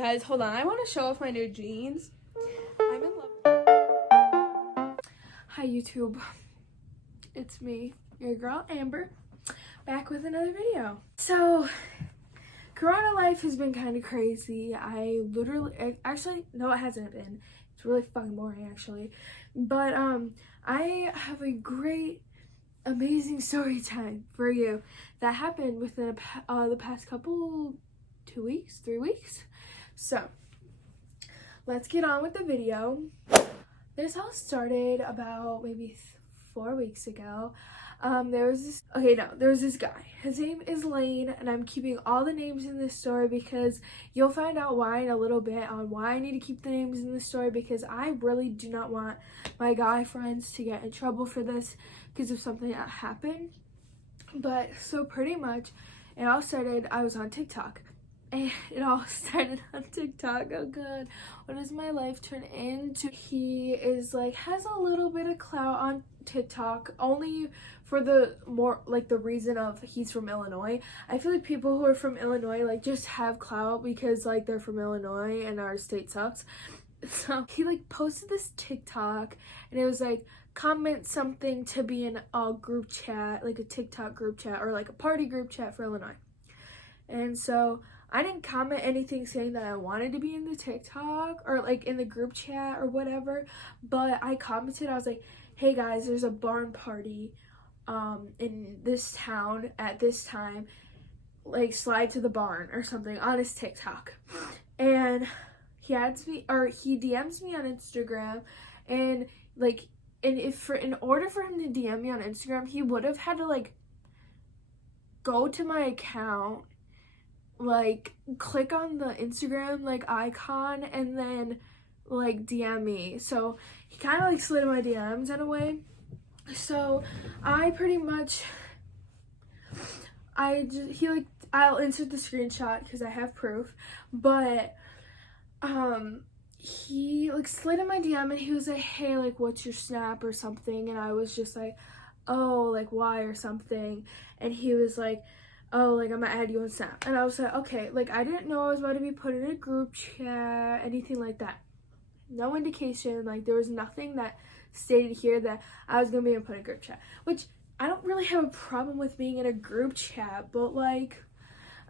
Guys, hold on. I want to show off my new jeans. I'm in love. Hi, YouTube. It's me, your girl, Amber, back with another video. So, Corona life has been kind of crazy. Actually, no, it hasn't been. It's really fucking boring, actually. But, I have a great, amazing story time for you that happened within the past couple, 2 weeks, 3 weeks. So, let's get on with the video. This all started about maybe 4 weeks ago. There was this guy. His name is Lane, and I'm keeping all the names in this story because you'll find out why in a little bit on why I need to keep the names in this story, because I really do not want my guy friends to get in trouble for this because of something that happened. But so pretty much it all started, I was on TikTok. And it all started on TikTok. Oh god, what does my life turn into? He is like, has a little bit of clout on TikTok, only for the reason of he's from Illinois. I feel like people who are from Illinois like just have clout because like they're from Illinois and our state sucks. So he like posted this TikTok and it was like, comment something to be in a group chat, like a TikTok group chat or like a party group chat for Illinois. And so I didn't comment anything saying that I wanted to be in the TikTok or like in the group chat or whatever, but I commented, I was like, hey guys, there's a barn party in this town at this time, like slide to the barn or something on his TikTok. And he DMs me on Instagram, and like, in order for him to DM me on Instagram, he would have had to like go to my account, like click on the Instagram like icon, and then like DM me. So he kind of like slid in my DMs in a way. So I pretty much, I'll insert the screenshot because I have proof, but he like slid in my DM and he was like, hey, like what's your snap or something, and I was just like, oh, like why or something, and he was like, oh, like I'm gonna add you on Snap. And I was like, okay, like I didn't know I was about to be put in a group chat, anything like that. No indication, like there was nothing that stated here that I was gonna be put in a group chat, which I don't really have a problem with being in a group chat, but like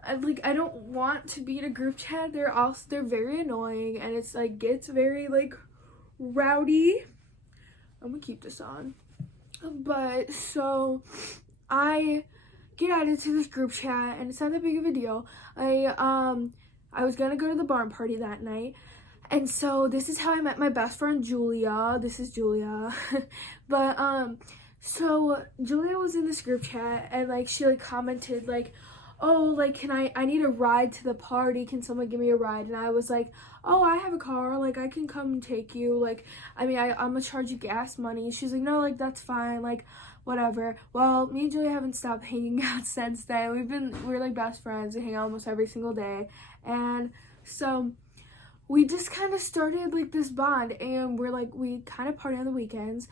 I don't want to be in a group chat. They're very annoying, and it's like gets very like rowdy. I'm gonna keep this on. But so I get added to this group chat, and it's not that big of a deal. I was gonna go to the barn party that night, and so this is how I met my best friend Julia. This is Julia. But so Julia was in this group chat, and like she like commented like, oh, like I need a ride to the party, can someone give me a ride? And I was like, oh, I have a car, like I can come and take you, like I'm gonna charge you gas money. She's like, no, like that's fine, like whatever. Well, me and Julia haven't stopped hanging out since then. We're like best friends. We hang out almost every single day, and so we just kind of started like this bond, and we kind of party on the weekends.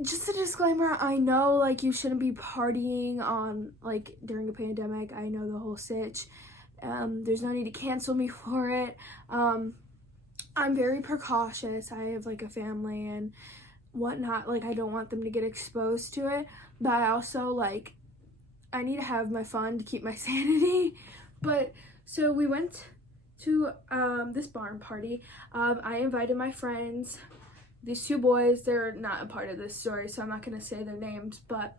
Just a disclaimer, I know like you shouldn't be partying on like during a pandemic. I know the whole sitch. There's no need to cancel me for it. I'm very precautious. I have like a family and whatnot, like I don't want them to get exposed to it, but I also like I need to have my fun to keep my sanity. But so we went to this barn party. I invited my friends, these two boys. They're not a part of this story, so I'm not gonna say their names, but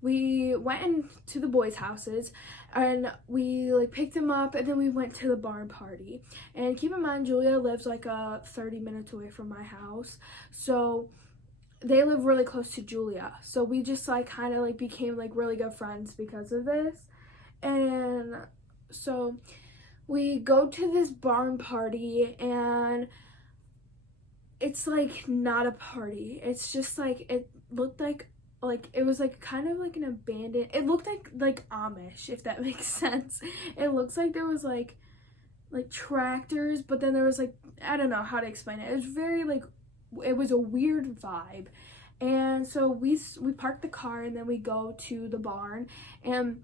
we went into the boys' houses and we like picked them up, and then we went to the barn party. And keep in mind, Julia lives like 30 minutes away from my house, so they live really close to Julia. So we just like kind of like became like really good friends because of this. And so we go to this barn party, and it's like not a party. It's just like it looked like it was like kind of like an abandoned, it looked like Amish, if that makes sense. It looks like there was like tractors, but then there was like, I don't know how to explain it. It was very like, it was a weird vibe. And so we park the car, and then we go to the barn, and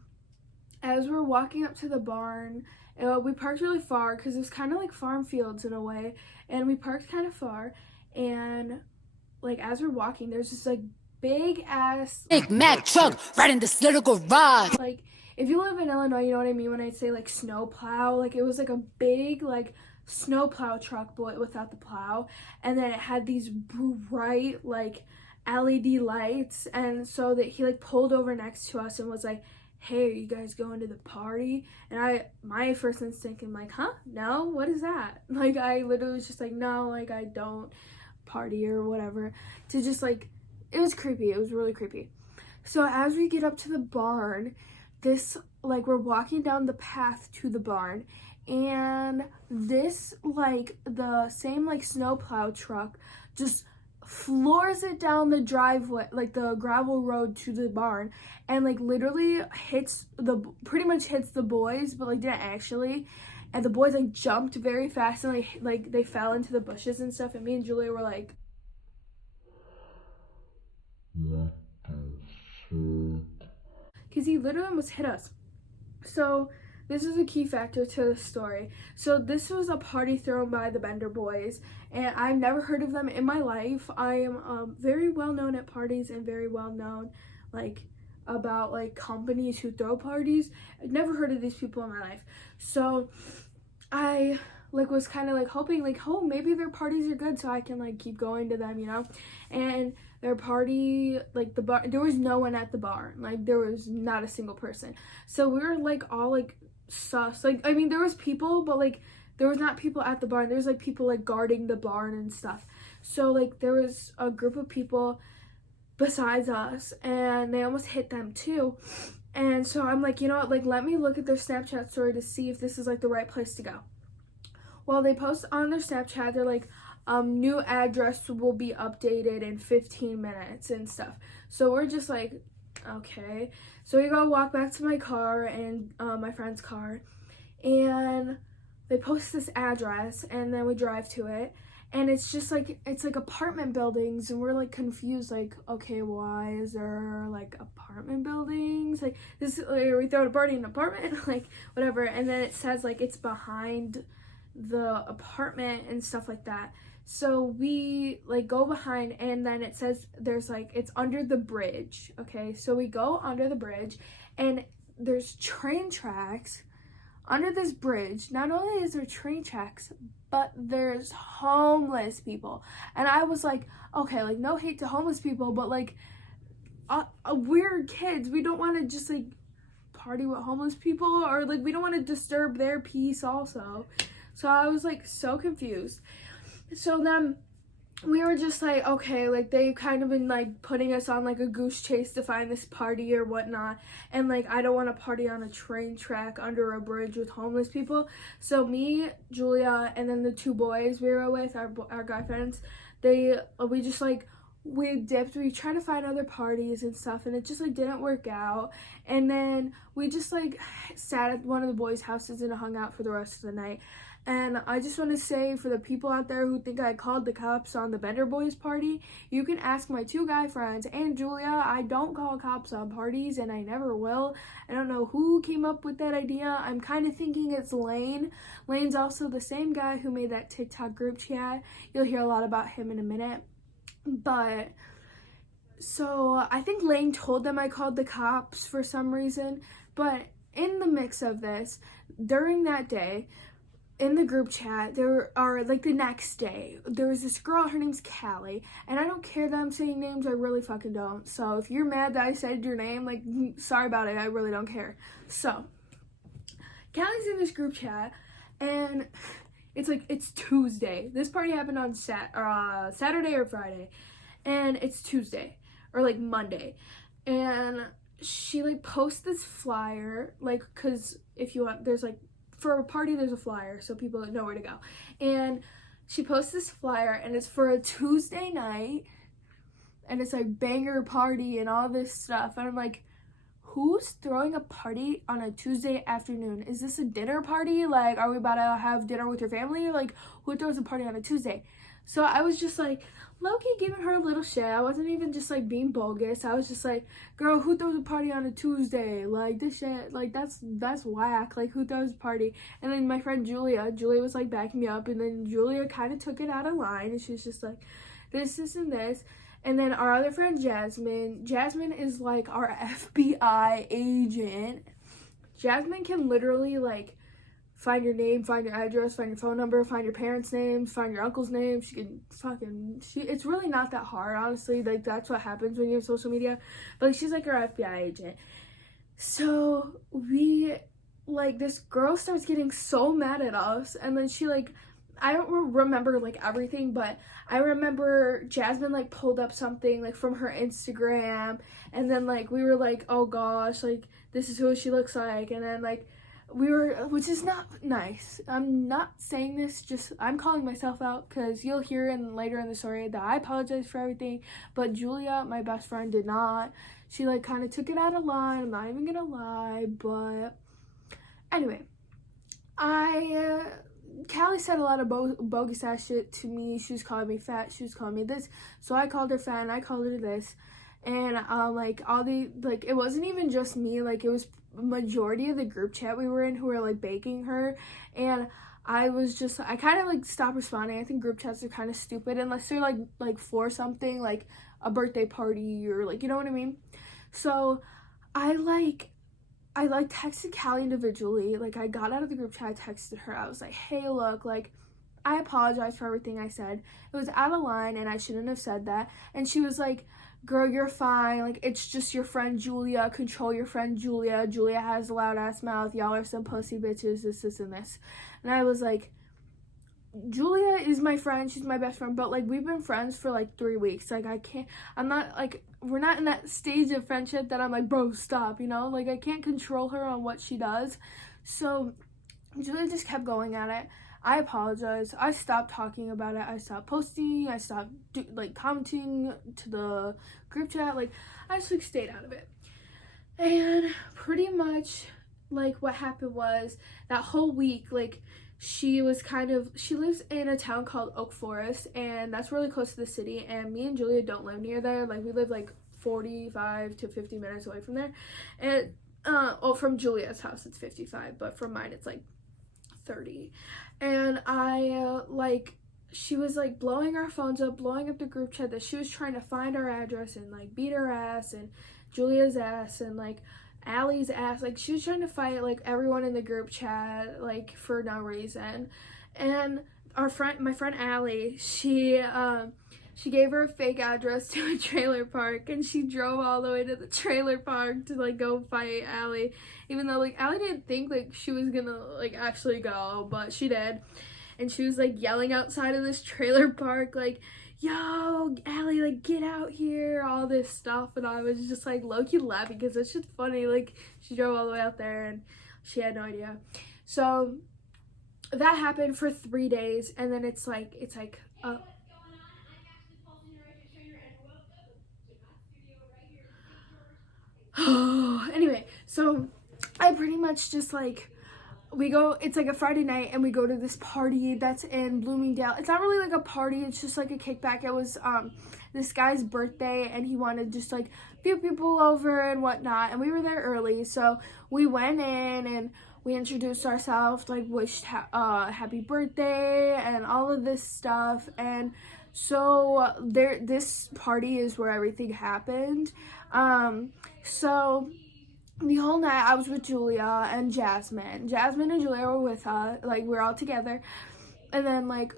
as we're walking up to the barn, we parked really far because it was kind of like farm fields in a way, and we parked kind of far, and like as we're walking, there's this like big ass Big Mac truck right in this little garage. like if you live in Illinois, you know what I mean when I say like snow plow. Like it was like a big like snow plow truck but without the plow, and then it had these bright like LED lights, and so that he like pulled over next to us and was like, hey, are you guys going to the party? And my first instinct, I'm like, huh, no, what is that? Like I literally was just like, no, like I don't party or whatever. To just like, it was creepy, it was really creepy. So as we get up to the barn, this like we're walking down the path to the barn, and this like the same like snowplow truck just floors it down the driveway, like the gravel road to the barn, and like literally pretty much hits the boys, but like didn't actually. And the boys like jumped very fast and like they fell into the bushes and stuff, and me and Julia were like, because he literally almost hit us. So this is a key factor to the story. So this was a party thrown by the Bender boys, and I've never heard of them in my life. I am very well known at parties and very well known like about like companies who throw parties. I've never heard of these people in my life. So I like was kind of like hoping like, oh, maybe their parties are good so I can like keep going to them, you know. And their party, like the bar, there was no one at the bar, like there was not a single person. So we were like all like sus, like I mean there was people, but like there was not people at the barn. There was like people like guarding the barn and stuff. So like there was a group of people besides us, and they almost hit them too. And so I'm like, you know what, like let me look at their Snapchat story to see if this is like the right place to go. Well, they post on their Snapchat, they're like, new address will be updated in 15 minutes and stuff. So we're just like, okay. So we go walk back to my car and my friend's car, and they post this address, and then we drive to it, and it's just like, it's like apartment buildings, and we're like confused, like, okay, why is there like apartment buildings? Like this, like, are we throwing a party in an apartment? Like whatever. And then it says like it's behind the apartment and stuff like that. So we like go behind, and then it says there's like, it's under the bridge. Okay, so we go under the bridge, and there's train tracks under this bridge. Not only is there train tracks, but there's homeless people. And I was like, okay, like no hate to homeless people, but like we're kids, we don't want to just like party with homeless people, or like we don't want to disturb their peace also. So I was like so confused. So then we were just like, okay, like they've kind of been like putting us on like a goose chase to find this party or whatnot, and like I don't want to party on a train track under a bridge with homeless people. So me, Julia, and then the two boys we were with, our guy friends, we just like, we dipped, we tried to find other parties and stuff, and it just like didn't work out. And then we just like sat at one of the boys' houses and hung out for the rest of the night. And I just want to say, for the people out there who think I called the cops on the Bender Boys party, you can ask my two guy friends and Julia. I don't call cops on parties, and I never will. I don't know who came up with that idea. I'm kind of thinking it's Lane. Lane's also the same guy who made that TikTok group chat. You'll hear a lot about him in a minute. But so I think Lane told them I called the cops for some reason. But in the mix of this, during that day, in the group chat, there are like the next day, there was this girl, her name's Callie, and I don't care that I'm saying names, I really fucking don't. So if you're mad that I said your name, like, sorry about it, I really don't care. So Callie's in this group chat, and it's like, it's Tuesday. This party happened on Saturday or Friday, and it's Tuesday or like Monday, and she like posts this flyer, like, cause if you want, there's like, for a party there's a flyer so people know where to go, and she posts this flyer, and it's for a Tuesday night, and it's like banger party and all this stuff, and I'm like, who's throwing a party on a Tuesday afternoon? Is this a dinner party? Like, are we about to have dinner with your family? Like, who throws a party on a Tuesday? So I was just like low-key giving her a little shit. I wasn't even just like being bogus. I was just like, girl, who throws a party on a Tuesday? Like, this shit, like, that's whack. Like, who throws a party? And then my friend Julia was like backing me up, and then Julia kind of took it out of line, and she was just like, this and this. And then our other friend Jasmine is like our FBI agent. Jasmine can literally like find your name, find your address, find your phone number, find your parents' names, find your uncle's name. She can it's really not that hard, honestly. Like, that's what happens when you have social media. But like, she's like our FBI agent. So this girl starts getting so mad at us, and then she like, I don't remember like everything, but I remember Jasmine like pulled up something like from her Instagram, and then like we were like, oh gosh, like this is who she looks like, and then like which is not nice. I'm not saying this, just I'm calling myself out, because you'll hear later in the story that I apologize for everything, but Julia, my best friend, did not. She like kind of took it out of line. I'm not even gonna lie, but anyway, Callie said a lot of bogus ass shit to me. She was calling me fat, she was calling me this, so I called her fat and I called her this, and like it wasn't even just me, like it was majority of the group chat we were in who were like baking her, and I kind of like stopped responding. I think group chats are kind of stupid unless they're like for something like a birthday party or like, you know what I mean. So I texted Callie individually. Like, I got out of the group chat, I texted her. I was like, hey, look, like, I apologize for everything I said. It was out of line and I shouldn't have said that. And she was like, girl, you're fine. Like, it's just your friend Julia. Control your friend Julia. Julia has a loud ass mouth. Y'all are some pussy bitches, this, and this. And I was like, Julia is my friend. She's my best friend. But, like, we've been friends for, like, 3 weeks. Like, I'm not, like, we're not in that stage of friendship that I'm like, bro, stop, you know? Like, I can't control her on what she does. So, Julia just kept going at it. I apologize. I stopped talking about it. I stopped posting. I stopped, commenting to the group chat. Like, I just, like, stayed out of it. And pretty much, like, what happened was that whole week, like, she lives in a town called Oak Forest, and that's really close to the city, and me and Julia don't live near there. Like, we live like 45 to 50 minutes away from there, and from Julia's house it's 55, but from mine it's like 30. And she was like blowing our phones up, blowing up the group chat that she was trying to find our address and like beat our ass and Julia's ass and like Allie's ass. Like, she was trying to fight like everyone in the group chat, like, for no reason. And my friend Allie, she gave her a fake address to a trailer park, and she drove all the way to the trailer park to like go fight Allie, even though like Allie didn't think like she was gonna like actually go, but she did. And she was like yelling outside of this trailer park like, yo, Allie, like, get out here, all this stuff. And I was just like low-key laughing because it's just funny. Like, she drove all the way out there and she had no idea. So that happened for 3 days, and then it's like anyway, so I pretty much just like, it's like a Friday night and we go to this party that's in Bloomingdale. It's not really like a party, it's just like a kickback. It was this guy's birthday and he wanted just like a few people over and whatnot, and we were there early, so we went in and we introduced ourselves, like wished happy birthday and all of this stuff. And so this party is where everything happened. So the whole night I was with Julia and Jasmine. Jasmine and Julia were with us, like we're all together. And then like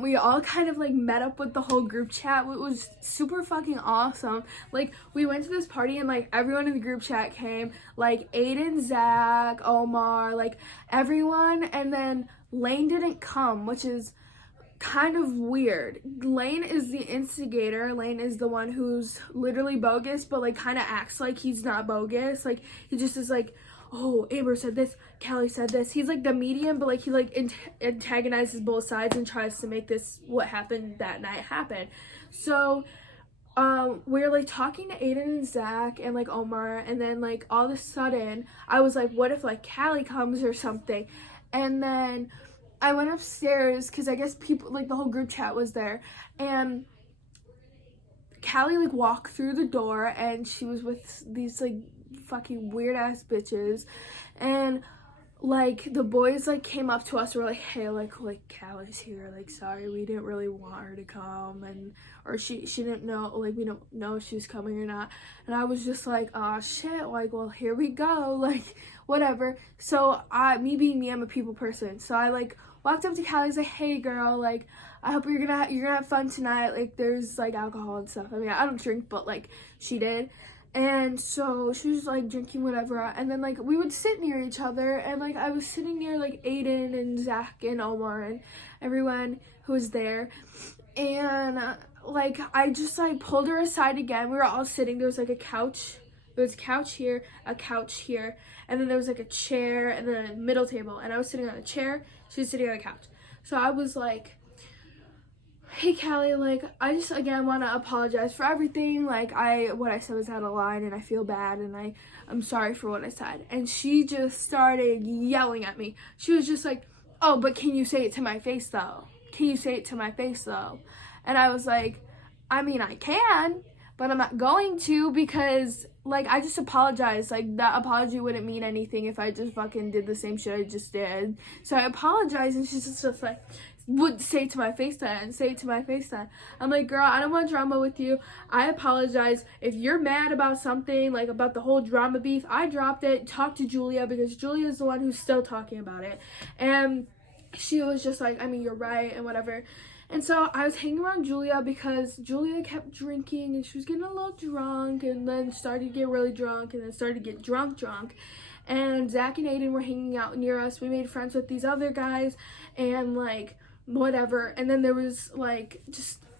we all kind of like met up with the whole group chat. It was super fucking awesome. Like, we went to this party and like everyone in the group chat came, like Aiden, Zach, Omar, like everyone. And then Lane didn't come, which is kind of weird. Lane is the instigator. Lane is the one who's literally bogus, but like kind of acts like he's not bogus. Like, he just is like, oh, Amber said this, Callie said this. He's like the medium, but like he like antagonizes both sides and tries to make this what happened that night happen. So we're like talking to Aiden and Zach and like Omar, and then like all of a sudden I was like, what if like Callie comes or something? And then I went upstairs because I guess people, like, the whole group chat was there, and Callie, like, walked through the door, and she was with these, like, fucking weird-ass bitches, and, like, the boys, like, came up to us and were like, hey, like, Callie's here, like, sorry, we didn't really want her to come, and, or she didn't know, like, we don't know if she was coming or not, and I was just like, oh, shit, like, well, here we go, like, whatever. So, me being me, I'm a people person, so I, like, walked up to Callie, like, hey, girl, like, I hope you're gonna have fun tonight, like, there's, like, alcohol and stuff. I mean, I don't drink, but, like, she did. And so she was, like, drinking whatever, and then, like, we would sit near each other, and, like, I was sitting near, like, Aiden and Zach and Omar and everyone who was there, and, like, I just, like, pulled her aside again. We were all sitting. There was, like, a couch. There was a couch here, and then there was, like, a chair, and then a middle table, and I was sitting on a chair. She was sitting on a couch. So I was, like, hey, Callie, like, I just, again, want to apologize for everything. Like, what I said was out of line, and I feel bad, and I'm sorry for what I said. And she just started yelling at me. She was just like, oh, but can you say it to my face, though? Can you say it to my face, though? And I was like, I mean, I can, but I'm not going to, because, like, I just apologized. Like, that apology wouldn't mean anything if I just fucking did the same shit I just did. So I apologized, and she's just like, would say it to my face then, say it to my face then. I'm like, girl, I don't want drama with you. I apologize. If you're mad about something, like about the whole drama beef, I dropped it. Talk to Julia, because Julia is the one who's still talking about it. And she was just like, I mean, you're right, and whatever. And so I was hanging around Julia because Julia kept drinking, and she was getting a little drunk, and then started to get really drunk, and then started to get drunk. And Zach and Aiden were hanging out near us. We made friends with these other guys, and, like, whatever. And then there was, like,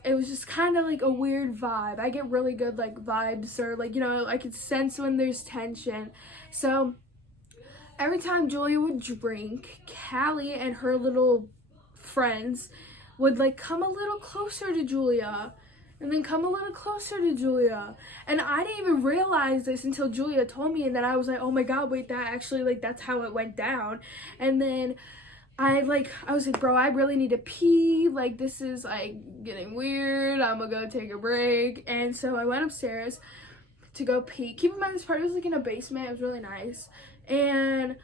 it was just kind of like a weird vibe. I get really good, like, vibes, or, like, you know, I could sense when there's tension. So every time Julia would drink, Callie and her little friends would, like, come a little closer to Julia, and then come a little closer to Julia. And I didn't even realize this until Julia told me, and then I was like, oh my god, wait, that actually, like, that's how it went down. And then I was like, bro, I really need to pee, like, this is, like, getting weird, I'm gonna go take a break. And so I went upstairs to go pee. Keep in mind, this party was, like, in a basement. It was really nice. And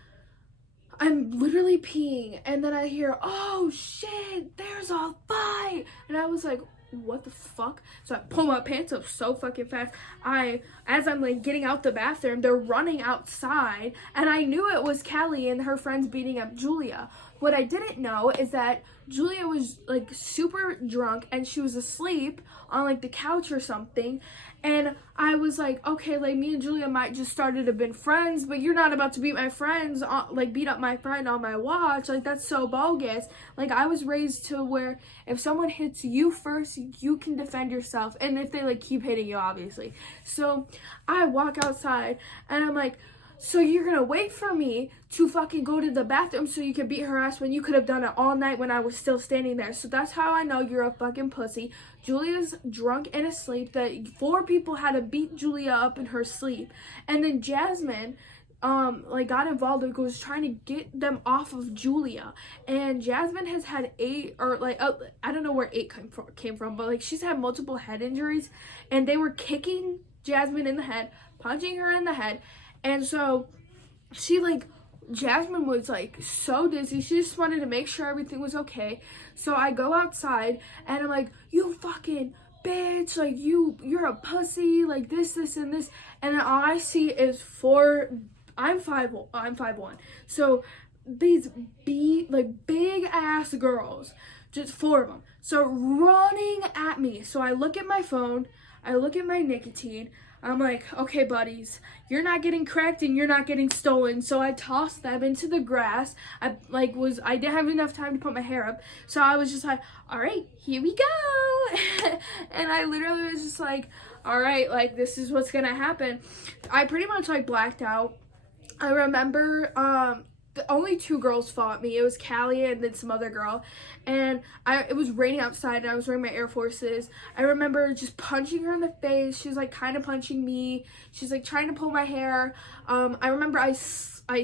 I'm literally peeing, and then I hear, oh shit, there's a fight. And I was like, what the fuck? So I pull my pants up so fucking fast. As I'm, like, getting out the bathroom, they're running outside, and I knew it was Callie and her friends beating up Julia. What I didn't know is that Julia was, like, super drunk, and she was asleep on, like, the couch or something. And I was like, okay, like, me and Julia might just started to been friends, but you're not about to beat my friends, like, beat up my friend on my watch. Like, that's so bogus. Like, I was raised to where if someone hits you first, you can defend yourself. And if they, like, keep hitting you, obviously. So I walk outside, and I'm like, so you're gonna wait for me to fucking go to the bathroom so you can beat her ass when you could have done it all night when I was still standing there. So that's how I know you're a fucking pussy. Julia's drunk and asleep. That 4 people had to beat Julia up in her sleep. And then Jasmine, like, got involved and was trying to get them off of Julia. And Jasmine has had 8, or, like, I don't know where 8 came from, but, like, she's had multiple head injuries. And they were kicking Jasmine in the head, punching her in the head. And so she, like, Jasmine was, like, so dizzy. She just wanted to make sure everything was okay. So I go outside, and I'm like, you fucking bitch, like, you're a pussy, like, this, and this. And then all I see is 4, I'm 5'1". So these big ass girls, just 4 of them, so running at me. So I look at my phone, I look at my nicotine, I'm like, okay, buddies, you're not getting cracked and you're not getting stolen. So I tossed them into the grass. I didn't have enough time to put my hair up. So I was just like, all right, here we go. And I literally was just like, all right, like, this is what's gonna happen. I pretty much, like, blacked out. I remember only two girls fought me. It was Callie and then some other girl. And it was raining outside and I was wearing my Air Forces. I remember just punching her in the face. She was like kind of punching me. She's like trying to pull my hair. I remember I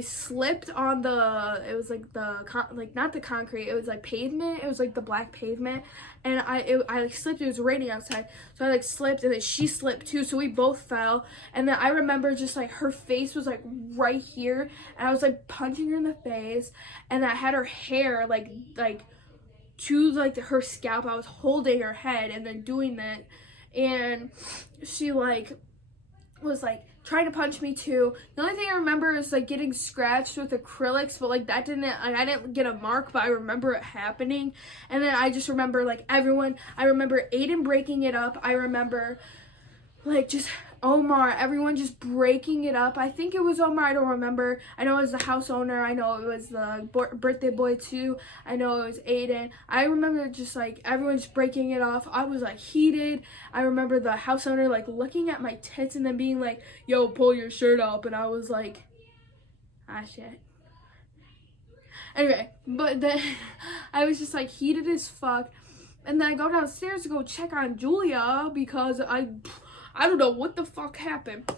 slipped on it was like not the concrete, it was like pavement. It was like the black pavement. And I like slipped. It was raining outside. So I like slipped and then she slipped too. So we both fell. And then I remember just like her face was like right here. And I was like punching her in the face. And I had her hair like to like her scalp. I was holding her head and then doing that. And she like was like trying to punch me too. The only thing I remember is like getting scratched with acrylics, but like that didn't, like I didn't get a mark, but I remember it happening. And then I just remember like I remember Aiden breaking it up. I remember like just Omar, everyone just breaking it up. I think it was Omar, I don't remember. I know it was the house owner. I know it was the birthday boy too. I know it was Aiden. I remember just like everyone just breaking it off. I was like heated. I remember the house owner like looking at my tits and then being like, yo, pull your shirt up. And I was like, ah, shit. Anyway, but then I was just like heated as fuck. And then I go downstairs to go check on Julia because I don't know what the fuck happened.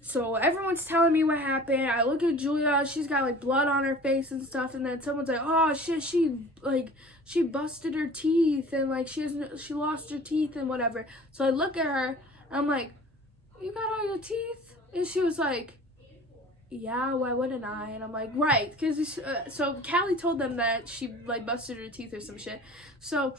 So everyone's telling me what happened. I look at Julia, she's got like blood on her face and stuff, and then someone's like, oh shit, she busted her teeth and like she lost her teeth and whatever. So I look at her, I'm like, you got all your teeth? And she was like, yeah, why wouldn't I? And I'm like, right, because so Callie told them that she like busted her teeth or some shit. So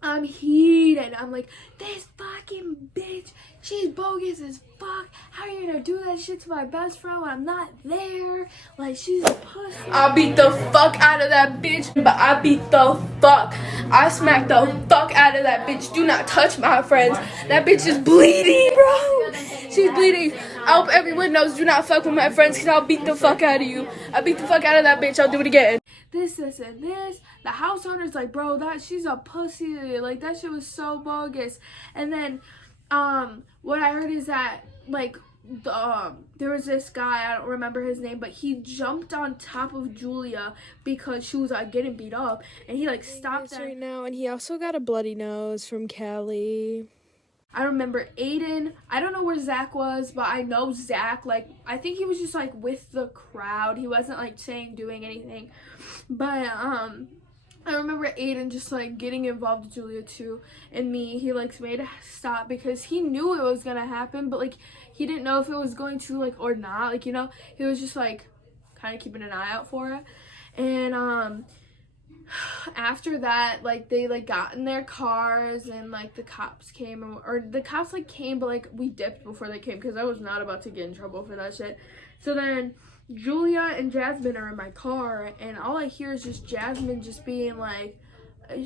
I'm heated. I'm like, this fucking bitch, she's bogus as fuck. How are you gonna do that shit to my best friend when I'm not there? Like, she's a pussy. I beat the fuck out of that bitch, but I beat the fuck. I smacked the fuck out of that bitch. Do not touch my friends. That bitch is bleeding, bro. She's bleeding. I hope everyone knows, do not fuck with my friends, because I'll beat the fuck out of you. I beat the fuck out of that bitch. I'll do it again. This, and this. The house owner's like, bro, she's a pussy. Like, that shit was so bogus. And then, what I heard is that, like, there was this guy, I don't remember his name, but he jumped on top of Julia because she was, like, getting beat up. And he, like, stopped right now. And he also got a bloody nose from Callie. I remember Aiden. I don't know where Zach was, but I know Zach, like, I think he was just, like, with the crowd. He wasn't, like, doing anything. But, I remember Aiden just, like, getting involved with Julia, too, and me. He, like, made a stop because he knew it was gonna happen, but, like, he didn't know if it was going to, like, or not. Like, you know, he was just, like, kind of keeping an eye out for it. And, after that, like, they like got in their cars and like the cops came, or the cops like came, but like we dipped before they came because I was not about to get in trouble for that shit. So then Julia and Jasmine are in my car and all I hear is just Jasmine just being like, I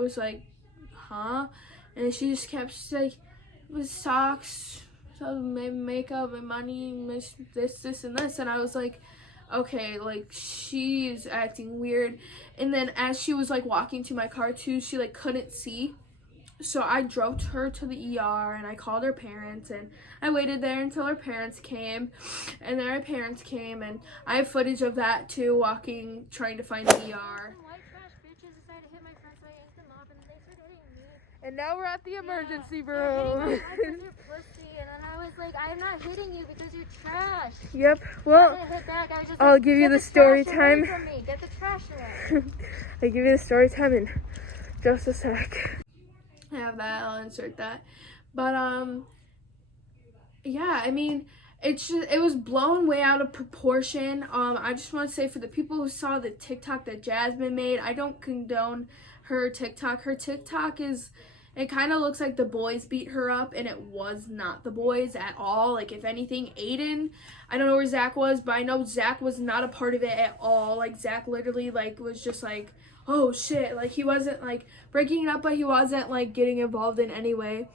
was like, huh? And she just kept like, with socks, makeup and money, this and this, and I was like, okay, like, she's acting weird. And then as she was like walking to my car too, she like couldn't see, so I drove her to the ER and I called her parents and I waited there until her parents came, and then her parents came and I have footage of that too, walking, trying to find the ER. And now we're at the emergency room. And then I was like, I'm not hitting you because you're trash. Yep, well, I'll give you the story time. Get the trash away. I'll give you the story time in just a sec. I have that, I'll insert that. But, yeah, I mean, it was blown way out of proportion. I just want to say, for the people who saw the TikTok that Jasmine made, I don't condone her TikTok. Her TikTok is, it kind of looks like the boys beat her up, and it was not the boys at all. Like, if anything, Aiden, I don't know where Zach was, but I know Zach was not a part of it at all. Like, Zach literally, like, was just like, oh shit, like, he wasn't like breaking it up, but he wasn't like getting involved in any way.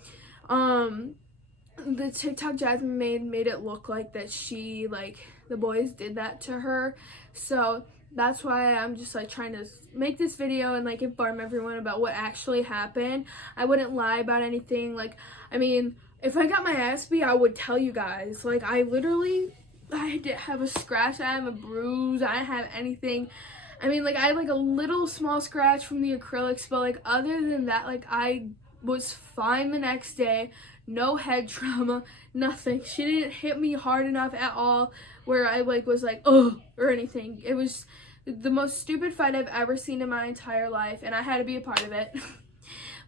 The TikTok Jasmine made it look like that she, like, the boys did that to her. So that's why I'm just like trying to make this video and like inform everyone about what actually happened. I wouldn't lie about anything. Like, I mean, if I got my ass beat, I would tell you guys. Like, I literally I didn't have a scratch, I didn't have a bruise, I didn't have anything. I mean, like, I had like a little small scratch from the acrylics, but like other than that, like I was fine the next day. No head trauma, nothing. She didn't hit me hard enough at all where I like was like, oh, or anything. It was the most stupid fight I've ever seen in my entire life, and I had to be a part of it.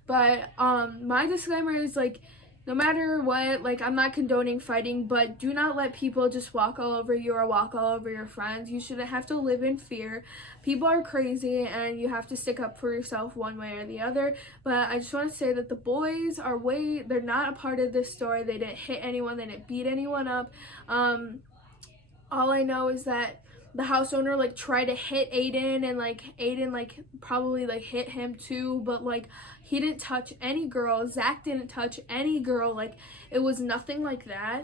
But my disclaimer is, like, no matter what, like, I'm not condoning fighting, but do not let people just walk all over you or walk all over your friends. You shouldn't have to live in fear. People are crazy, and you have to stick up for yourself one way or the other. But I just want to say that the boys are they're not a part of this story. They didn't hit anyone. They didn't beat anyone up. All I know is that the house owner like tried to hit Aiden, and like Aiden like probably like hit him too, but like he didn't touch any girl. Zach didn't touch any girl. Like it was nothing like that.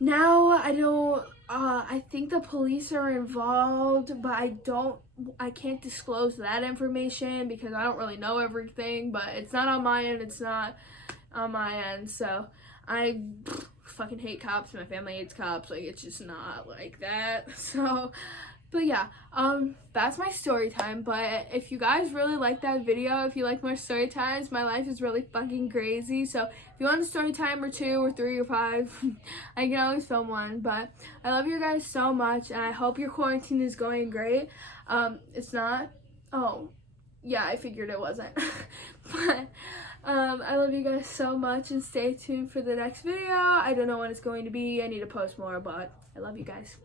Now I think the police are involved, but I can't disclose that information because I don't really know everything, but it's not on my end, it's not on my end. So I fucking hate cops. My family hates cops. Like, it's just not like that. So, but yeah, that's my story time. But if you guys really like that video, if you like more story times, my life is really fucking crazy. So if you want a story time or 2 or 3 or 5, I can always film one. But I love you guys so much, and I hope your quarantine is going great. It's not. Oh, yeah, I figured it wasn't. But I love you guys so much, and stay tuned for the next video. I don't know when it's going to be. I need to post more, but I love you guys.